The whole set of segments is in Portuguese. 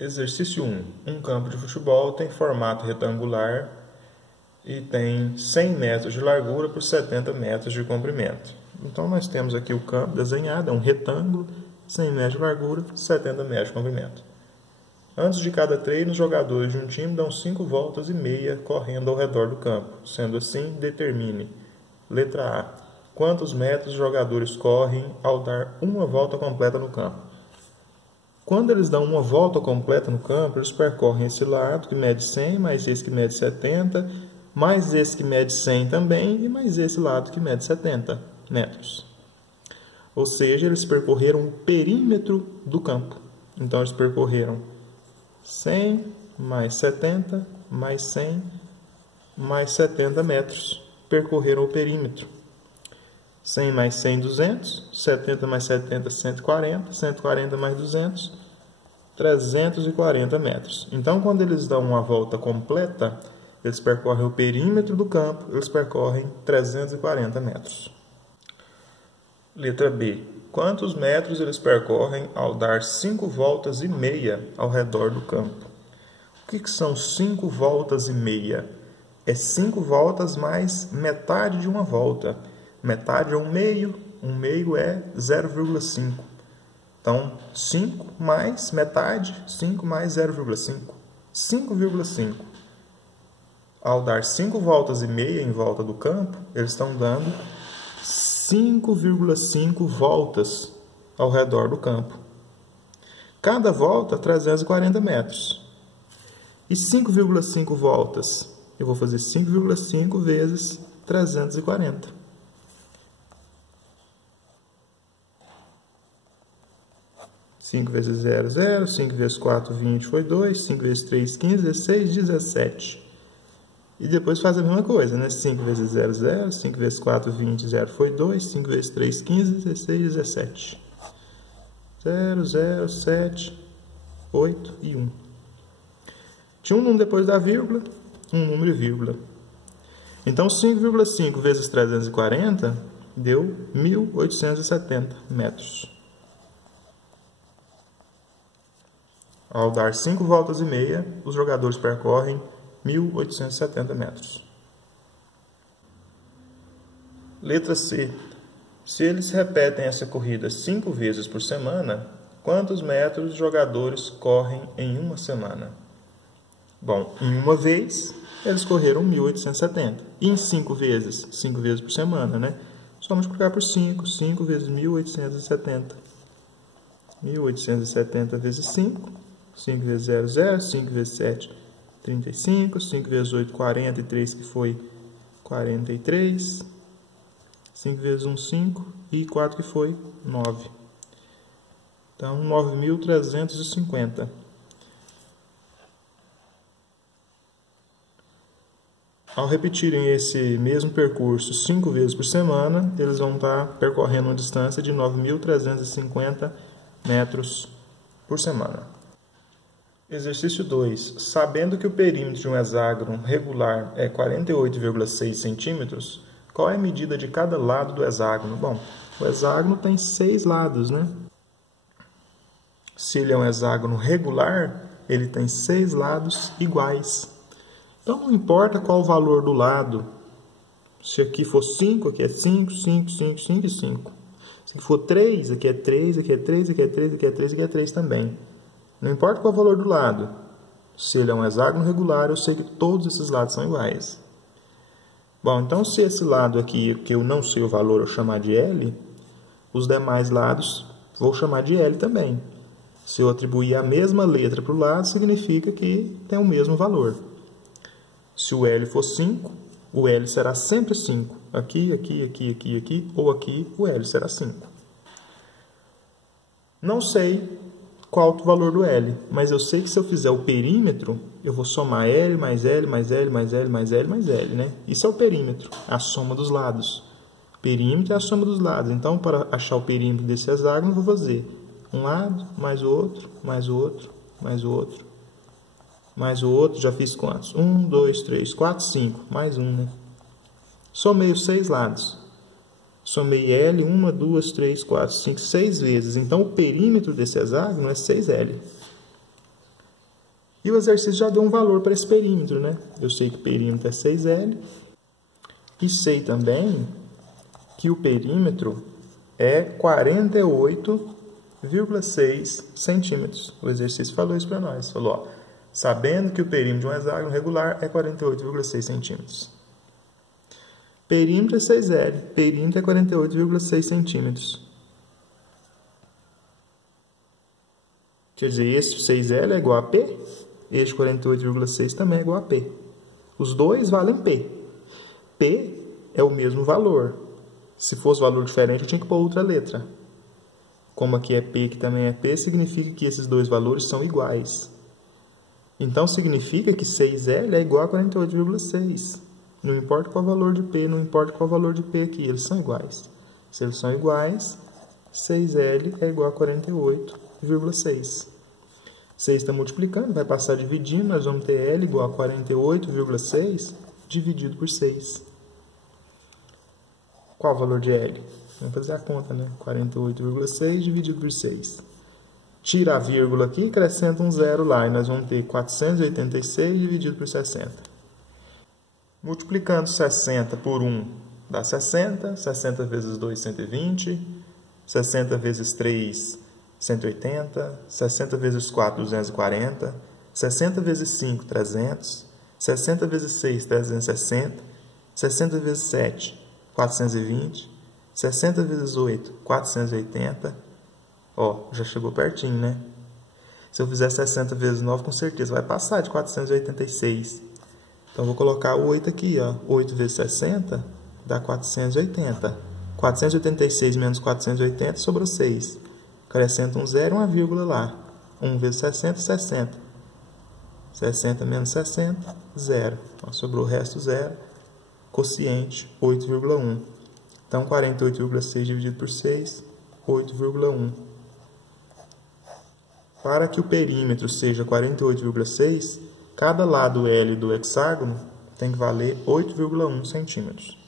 Exercício 1. Um campo de futebol tem formato retangular e tem 100 metros de largura por 70 metros de comprimento. Então, nós temos aqui o campo desenhado, é um retângulo, 100 metros de largura, 70 metros de comprimento. Antes de cada treino, os jogadores de um time dão 5 voltas e meia correndo ao redor do campo. Sendo assim, determine. Letra A. Quantos metros os jogadores correm ao dar uma volta completa no campo? Quando eles dão uma volta completa no campo, eles percorrem esse lado que mede 100, mais esse que mede 70, mais esse que mede 100 também, e mais esse lado que mede 70 metros. Ou seja, eles percorreram o perímetro do campo. Então, eles percorreram 100 mais 70 mais 100 mais 70 metros. Percorreram o perímetro. 100 mais 100, 200. 70 mais 70, 140. 140 mais 200, 340 metros. Então, quando eles dão uma volta completa, eles percorrem o perímetro do campo, eles percorrem 340 metros. Letra B. Quantos metros eles percorrem ao dar 5 voltas e meia ao redor do campo? O que são 5 voltas e meia? É 5 voltas mais metade de uma volta. Metade é um meio é 0,5. Então, 5 mais metade, 5 mais 0,5. 5,5. Ao dar 5 voltas e meia em volta do campo, eles estão dando 5,5 voltas ao redor do campo. Cada volta, 340 metros. E 5,5 voltas? Eu vou fazer 5,5 vezes 340. 5 vezes 0, 0. 5 vezes 4, 20, foi 2. 5 vezes 3, 15, 16, 17. E depois faz a mesma coisa, né? 5 vezes 0, 0. 5 vezes 4, 20, 0 foi 2. 5 vezes 3, 15, 16, 17. 0, 0, 7, 8 e 1. Tinha um número depois da vírgula, um número e vírgula. Então, 5,5 vezes 340 deu 1.870 metros. Ao dar 5 voltas e meia, os jogadores percorrem 1.870 metros. Letra C. Se eles repetem essa corrida 5 vezes por semana, quantos metros os jogadores correm em uma semana? Bom, em uma vez, eles correram 1.870. E em 5 vezes? 5 vezes por semana, né? Só multiplicar por 5. 5 vezes 1.870. 1.870 vezes 5. 5 vezes 0, 0. 5 vezes 7, 35. 5 vezes 8, 43, que foi 43. 5 vezes 1, 5. E 4, que foi 9. Então, 9.350. Ao repetirem esse mesmo percurso 5 vezes por semana, eles vão estar percorrendo uma distância de 9.350 metros por semana. Exercício 2. Sabendo que o perímetro de um hexágono regular é 48,6 centímetros, qual é a medida de cada lado do hexágono? Bom, o hexágono tem 6 lados, né? Se ele é um hexágono regular, ele tem 6 lados iguais. Então, não importa qual o valor do lado. Se aqui for 5, aqui é 5, 5, 5, 5 e 5. Se aqui for 3, aqui é 3, aqui é 3, aqui é 3, aqui é 3, aqui é 3 também. Não importa qual o valor do lado. Se ele é um hexágono regular, eu sei que todos esses lados são iguais. Bom, então se esse lado aqui, que eu não sei o valor, eu chamar de L, os demais lados vou chamar de L também. Se eu atribuir a mesma letra para o lado, significa que tem o mesmo valor. Se o L for 5, o L será sempre 5. Aqui, aqui, aqui, aqui, aqui, ou aqui, o L será 5. Não sei qual o valor do L, mas eu sei que se eu fizer o perímetro, eu vou somar L mais L mais L mais L mais L mais L, né? Isso é o perímetro, a soma dos lados. Perímetro é a soma dos lados. Então, para achar o perímetro desse hexágono, eu vou fazer um lado, mais o outro, mais o outro, mais o outro, mais o outro. Já fiz quantos? 1, 2, 3, 4, 5. Mais um, né? Somei os 6 lados. Somei L 1, 2, 3, 4, 5, 6 vezes. Então, o perímetro desse hexágono é 6L. E o exercício já deu um valor para esse perímetro, né? Eu sei que o perímetro é 6L e sei também que o perímetro é 48,6 centímetros. O exercício falou isso para nós. Falou, ó, sabendo que o perímetro de um hexágono regular é 48,6 centímetros. Perímetro é 6L, perímetro é 48,6 centímetros. Quer dizer, esse 6L é igual a P, este 48,6 também é igual a P. Os dois valem P. P é o mesmo valor. Se fosse valor diferente, eu tinha que pôr outra letra. Como aqui é P, que também é P, significa que esses dois valores são iguais. Então, significa que 6L é igual a 48,6. Não importa qual valor de P, não importa qual valor de P aqui, eles são iguais. Se eles são iguais, 6L é igual a 48,6. 6 está multiplicando, vai passar dividindo, nós vamos ter L igual a 48,6 dividido por 6. Qual o valor de L? Vamos fazer a conta, né? 48,6 dividido por 6. Tira a vírgula aqui e acrescenta um zero lá. E nós vamos ter 486 dividido por 60. Multiplicando 60 por 1 dá 60. 60 vezes 2, 120. 60 vezes 3, 180. 60 vezes 4, 240. 60 vezes 5, 300. 60 vezes 6, 360. 60 vezes 7, 420, 60 vezes 8, 480. Ó, já chegou pertinho, né? Se eu fizer 60 vezes 9, com certeza vai passar de 486. Então, vou colocar o 8 aqui, ó. 8 vezes 60 dá 480. 486 menos 480, sobrou 6. Acrescenta um zero e uma vírgula lá. 1 vezes 60, 60. 60 menos 60, 0. Ó, sobrou o resto, 0. Quociente, 8,1. Então, 48,6 dividido por 6, 8,1. Para que o perímetro seja 48,6, cada lado L do hexágono tem que valer 8,1 centímetros.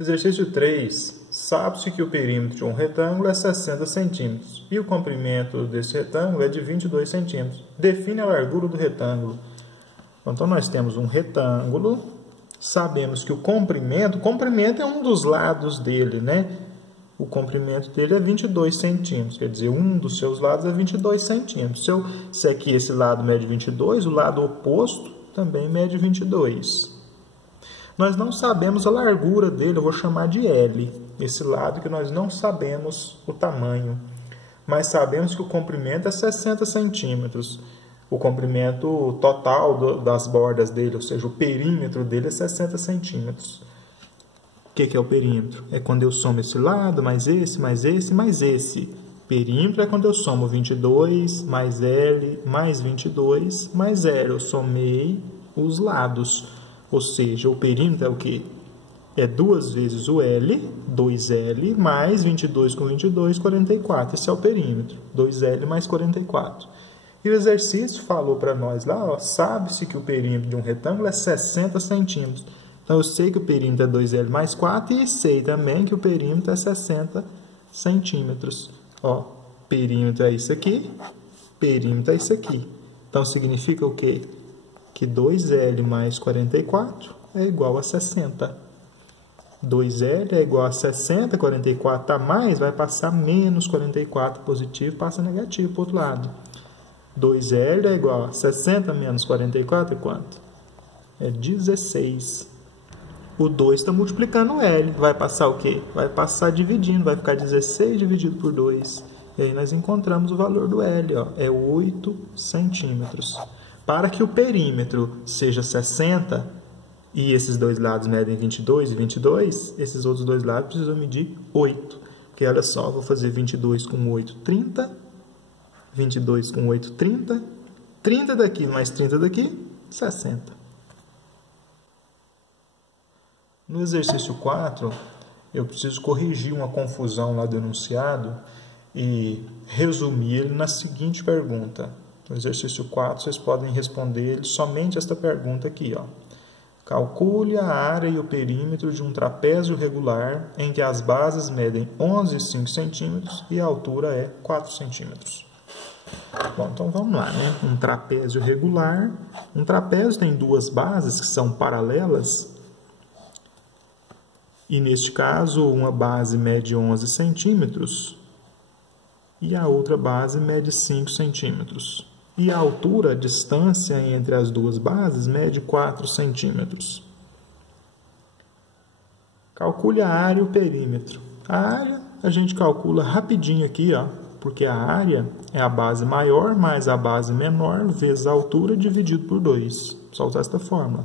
Exercício 3. Sabe-se que o perímetro de um retângulo é 60 centímetros e o comprimento desse retângulo é de 22 centímetros. Define a largura do retângulo. Então, nós temos um retângulo, sabemos que o comprimento é um dos lados dele, né? O comprimento dele é 22 centímetros, quer dizer, um dos seus lados é 22 centímetros. Se aqui esse lado mede 22, o lado oposto também mede 22. Nós não sabemos a largura dele, eu vou chamar de L, esse lado que nós não sabemos o tamanho, mas sabemos que o comprimento é 60 centímetros. O comprimento total das bordas dele, ou seja, o perímetro dele é 60 centímetros. O que é o perímetro? É quando eu somo esse lado, mais esse, mais esse, mais esse. Perímetro é quando eu somo 22, mais L, mais 22, mais 0. Eu somei os lados. Ou seja, o perímetro é o quê? É 2 vezes o L, 2L, mais 22 com 22, 44. Esse é o perímetro. 2L mais 44. E o exercício falou para nós lá, sabe-se que o perímetro de um retângulo é 60 centímetros. Então, eu sei que o perímetro é 2L mais 4 e sei também que o perímetro é 60 centímetros. Ó, perímetro é isso aqui, perímetro é isso aqui. Então, significa o quê? Que 2L mais 44 é igual a 60. 2L é igual a 60, 44 está mais, vai passar menos 44 positivo, passa negativo para o outro lado. 2L é igual a 60 menos 44 é quanto? É 16. O 2 está multiplicando o L. Vai passar o quê? Vai passar dividindo. Vai ficar 16 dividido por 2. E aí nós encontramos o valor do L. Ó, é 8 centímetros. Para que o perímetro seja 60 e esses dois lados medem 22 e 22, esses outros dois lados precisam medir 8. Porque olha só, vou fazer 22 com 8, 30. 22 com 8, 30. 30 daqui mais 30 daqui, 60. No exercício 4, eu preciso corrigir uma confusão lá do enunciado e resumir ele na seguinte pergunta. No exercício 4, vocês podem responder somente esta pergunta aqui, ó. Calcule a área e o perímetro de um trapézio regular em que as bases medem 11,5 centímetros e a altura é 4 centímetros. Bom, então vamos lá, né? Um trapézio regular. Um trapézio tem duas bases que são paralelas. E neste caso, uma base mede 11 centímetros e a outra base mede 5 centímetros. E a altura, a distância entre as duas bases, mede 4 centímetros. Calcule a área e o perímetro. A área a gente calcula rapidinho aqui, ó, porque a área é a base maior mais a base menor vezes a altura dividido por 2. Só usar esta fórmula.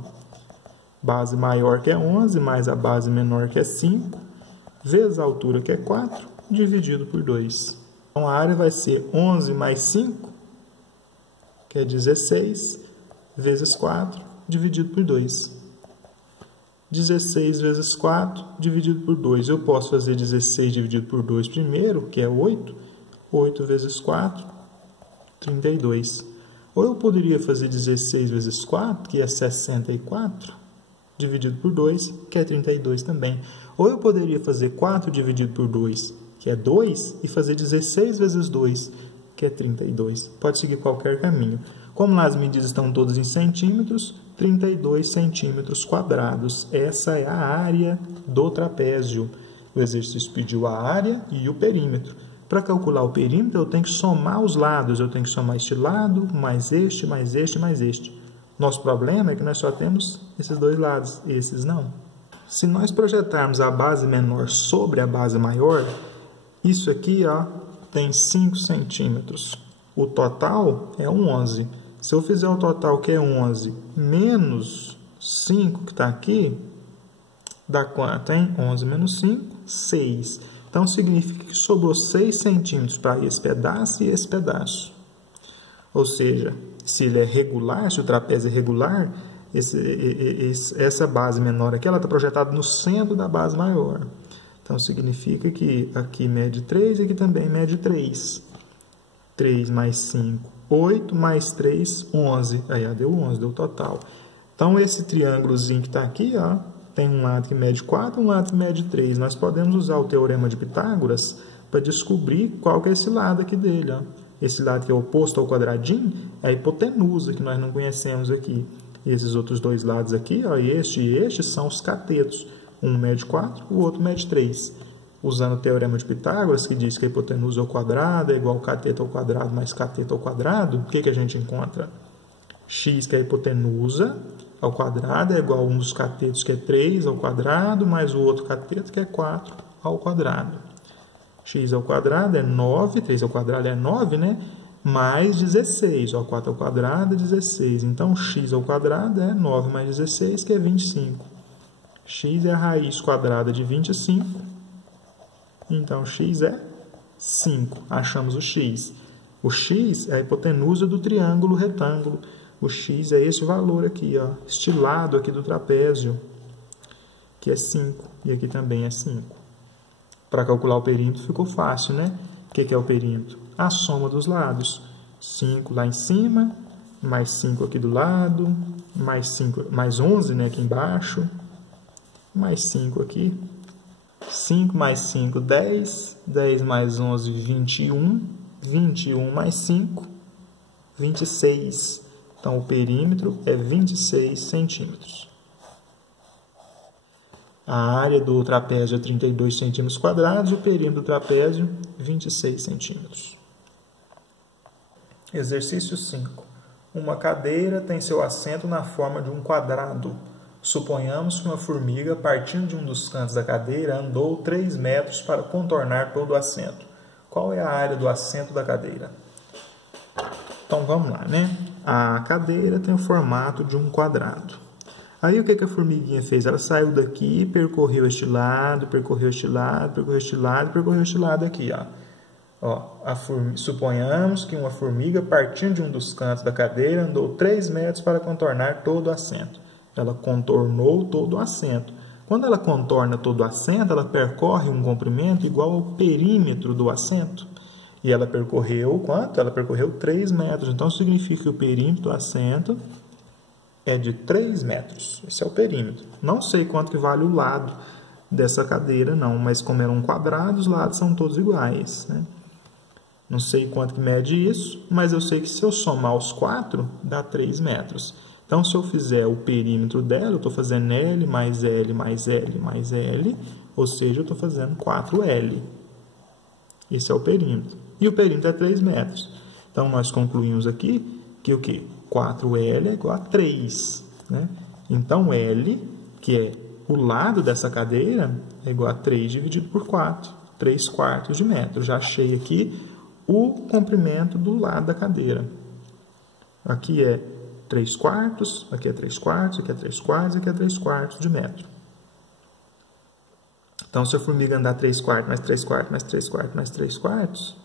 Base maior que é 11 mais a base menor que é 5 vezes a altura que é 4 dividido por 2. Então a área vai ser 11 mais 5, que é 16, vezes 4 dividido por 2. 16 vezes 4 dividido por 2. Eu posso fazer 16 dividido por 2 primeiro, que é 8. 8 vezes 4, 32. Ou eu poderia fazer 16 vezes 4, que é 64, dividido por 2, que é 32 também. Ou eu poderia fazer 4 dividido por 2, que é 2, e fazer 16 vezes 2, que é 32. Pode seguir qualquer caminho. Como lá as medidas estão todas em centímetros, 32 centímetros quadrados. Essa é a área do trapézio. O exercício pediu a área e o perímetro. Para calcular o perímetro, eu tenho que somar os lados. Eu tenho que somar este lado, mais este, mais este, mais este. Nosso problema é que nós só temos esses dois lados, esses não. Se nós projetarmos a base menor sobre a base maior, isso aqui, ó, tem 5 centímetros. O total é 11. Se eu fizer o total, que é 11, menos 5, que está aqui, dá quanto, hein? 11 menos 5, 6. Então, significa que sobrou 6 centímetros para esse pedaço e esse pedaço. Ou seja, se ele é regular, se o trapézio é regular, essa base menor aqui, ela está projetada no centro da base maior. Então, significa que aqui mede 3 e aqui também mede 3. 3 mais 5, 8 mais 3, 11. Aí, ó, deu 11, deu total. Então, esse triângulozinho que está aqui, ó, tem um lado que mede 4 e um lado que mede 3. Nós podemos usar o teorema de Pitágoras para descobrir qual que é esse lado aqui dele, ó. Esse lado que é oposto ao quadradinho é a hipotenusa, que nós não conhecemos aqui. E esses outros dois lados aqui, ó, este e este, são os catetos. Um mede 4, o outro mede 3. Usando o teorema de Pitágoras, que diz que a hipotenusa ao quadrado é igual ao cateto ao quadrado mais cateto ao quadrado, o que a gente encontra? X, que é a hipotenusa, ao quadrado é igual a um dos catetos, que é 3 ao quadrado, mais o outro cateto, que é 4 ao quadrado. X ao quadrado é 9, 3 ao quadrado é 9, né? Mais 16, ó, 4 ao quadrado é 16. Então, x ao quadrado é 9 mais 16, que é 25. X é a raiz quadrada de 25. Então, x é 5. Achamos o x. O x é a hipotenusa do triângulo retângulo. O x é esse valor aqui, ó, este lado aqui do trapézio, que é 5. E aqui também é 5. Para calcular o perímetro ficou fácil, né? O que é o perímetro? A soma dos lados. 5 lá em cima, mais 5 aqui do lado, mais 11, né, aqui embaixo, mais 5 aqui. 5 mais 5, 10. 10 mais 11, 21. 21 mais 5, 26. Então, o perímetro é 26 centímetros. A área do trapézio é 32 centímetros quadrados e o perímetro do trapézio, 26 centímetros. Exercício 5. Uma cadeira tem seu assento na forma de um quadrado. Suponhamos que uma formiga, partindo de um dos cantos da cadeira, andou 3 metros para contornar todo o assento. Qual é a área do assento da cadeira? Então, vamos lá, né? A cadeira tem o formato de um quadrado. Aí, o que a formiguinha fez? Ela saiu daqui, percorreu este lado, percorreu este lado, percorreu este lado, percorreu este lado aqui, ó. Suponhamos que uma formiga, partindo de um dos cantos da cadeira, andou 3 metros para contornar todo o assento. Ela contornou todo o assento. Quando ela contorna todo o assento, ela percorre um comprimento igual ao perímetro do assento. E ela percorreu quanto? Ela percorreu 3 metros. Então, significa que o perímetro do assento é de 3 metros. Esse é o perímetro. Não sei quanto que vale o lado dessa cadeira, não. Mas como era um quadrado, os lados são todos iguais, né? Não sei quanto que mede isso, mas eu sei que se eu somar os 4, dá 3 metros. Então, se eu fizer o perímetro dela, eu estou fazendo L mais L mais L mais L, ou seja, eu estou fazendo 4L. Esse é o perímetro. E o perímetro é 3 metros. Então, nós concluímos aqui que o quê? 4L é igual a 3. Né? Então, L, que é o lado dessa cadeira, é igual a 3 dividido por 4. 3 quartos de metro. Já achei aqui o comprimento do lado da cadeira. Aqui é 3 quartos, aqui é 3 quartos, aqui é 3 quartos, aqui é 3 quartos de metro. Então, se a formiga andar 3 quartos, mais 3 quartos, mais 3 quartos, mais 3 quartos,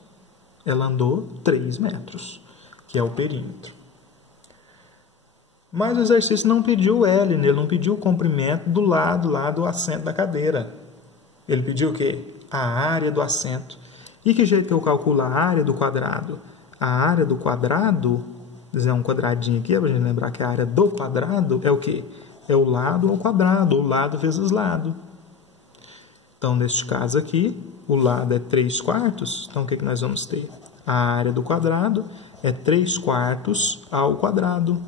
ela andou 3 metros, que é o perímetro. Mas o exercício não pediu o L, ele não pediu o comprimento do lado lá do assento da cadeira. Ele pediu o quê? A área do assento. E que jeito que eu calculo a área do quadrado? A área do quadrado, vou dizer um quadradinho aqui, para a gente lembrar que a área do quadrado é o quê? É o lado ao quadrado, ou lado vezes lado. Então, neste caso aqui, o lado é 3 quartos. Então, o que nós vamos ter? A área do quadrado é 3 quartos ao quadrado.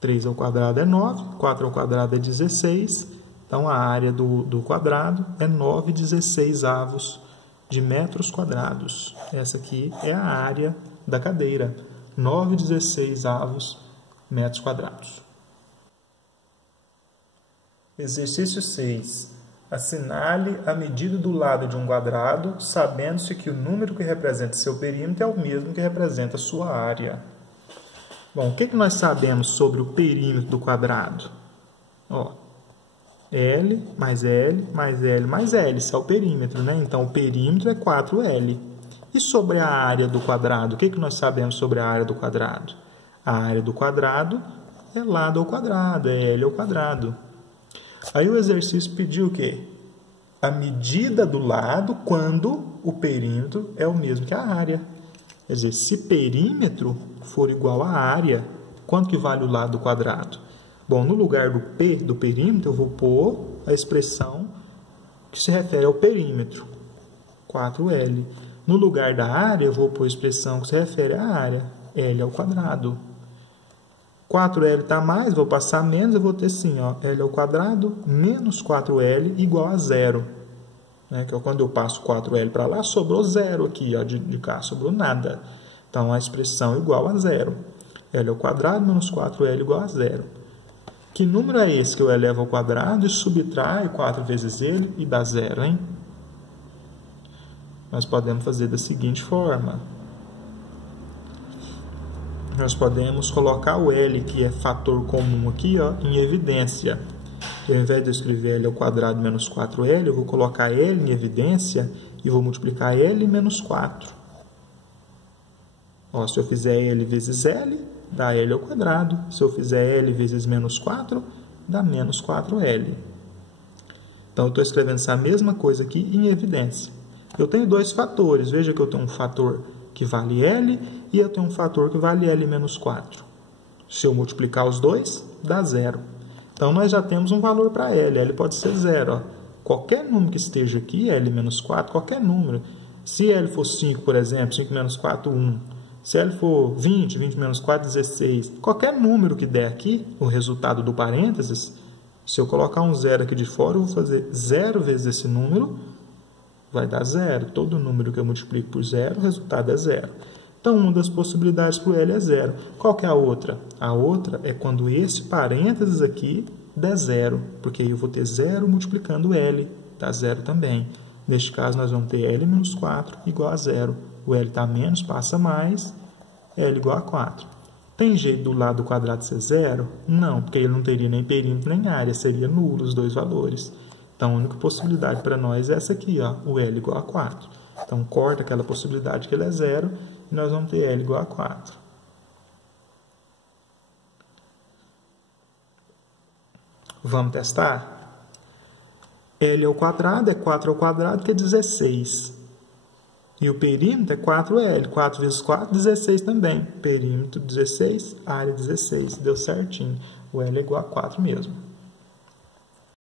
3 ao quadrado é 9, 4 ao quadrado é 16. Então, a área do quadrado é 9/16 de metros quadrados. Essa aqui é a área da cadeira, 9/16 metros quadrados. Exercício 6. Assinale a medida do lado de um quadrado, sabendo-se que o número que representa seu perímetro é o mesmo que representa sua área. Bom, o que nós sabemos sobre o perímetro do quadrado? Ó, L mais L mais L mais L, isso é o perímetro, né? Então, o perímetro é 4L. E sobre a área do quadrado? O que nós sabemos sobre a área do quadrado? A área do quadrado é lado ao quadrado, é L ao quadrado. Aí o exercício pediu o quê? A medida do lado quando o perímetro é o mesmo que a área. Quer dizer, se perímetro for igual à área, quanto que vale o lado do quadrado? Bom, no lugar do P, do perímetro, eu vou pôr a expressão que se refere ao perímetro, 4L. No lugar da área, eu vou pôr a expressão que se refere à área, L ao quadrado. 4L está mais, vou passar menos, eu vou ter assim, ó, L ao quadrado menos 4L igual a 0. Né? Que é quando eu passo 4L para lá, sobrou 0 aqui, ó, de cá, sobrou nada. Então, a expressão igual a 0. L ao quadrado menos 4L igual a 0. Que número é esse que eu elevo ao quadrado e subtrai 4 vezes ele e dá 0, hein? Nós podemos fazer da seguinte forma. Nós podemos colocar o L, que é fator comum aqui, ó, em evidência. Ao invés de eu escrever L ao quadrado menos 4L, eu vou colocar L em evidência e vou multiplicar L menos 4. Ó, se eu fizer L vezes L, dá L ao quadrado. Se eu fizer L vezes menos 4, dá menos 4L. Então, eu estou escrevendo essa mesma coisa aqui em evidência. Eu tenho dois fatores. Veja que eu tenho um fator que vale L e eu tenho um fator que vale L menos 4. Se eu multiplicar os dois, dá 0. Então, nós já temos um valor para L. L pode ser 0. Ó. Qualquer número que esteja aqui, L menos 4, qualquer número. Se L for 5, por exemplo, 5 menos 4, 1. Se L for 20, 20 menos 4, 16. Qualquer número que der aqui, o resultado do parênteses, se eu colocar um 0 aqui de fora, eu vou fazer 0 vezes esse número, vai dar 0. Todo número que eu multiplico por 0, o resultado é 0. Então, uma das possibilidades para o L é 0. Qual que é a outra? A outra é quando esse parênteses aqui der 0, porque aí eu vou ter 0 multiplicando L, dá 0 também. Neste caso, nós vamos ter L menos 4 igual a 0. O L está menos, passa mais, L igual a 4. Tem jeito do lado do quadrado ser 0? Não, porque ele não teria nem perímetro nem área, seria nulo os dois valores. Então, a única possibilidade para nós é essa aqui, ó, o L igual a 4. Então, corta aquela possibilidade que ele é 0 e nós vamos ter L igual a 4. Vamos testar? L ao quadrado é 4 ao quadrado, que é 16. E o perímetro é 4L. 4 vezes 4, 16 também. Perímetro 16, área 16. Deu certinho. O L é igual a 4 mesmo.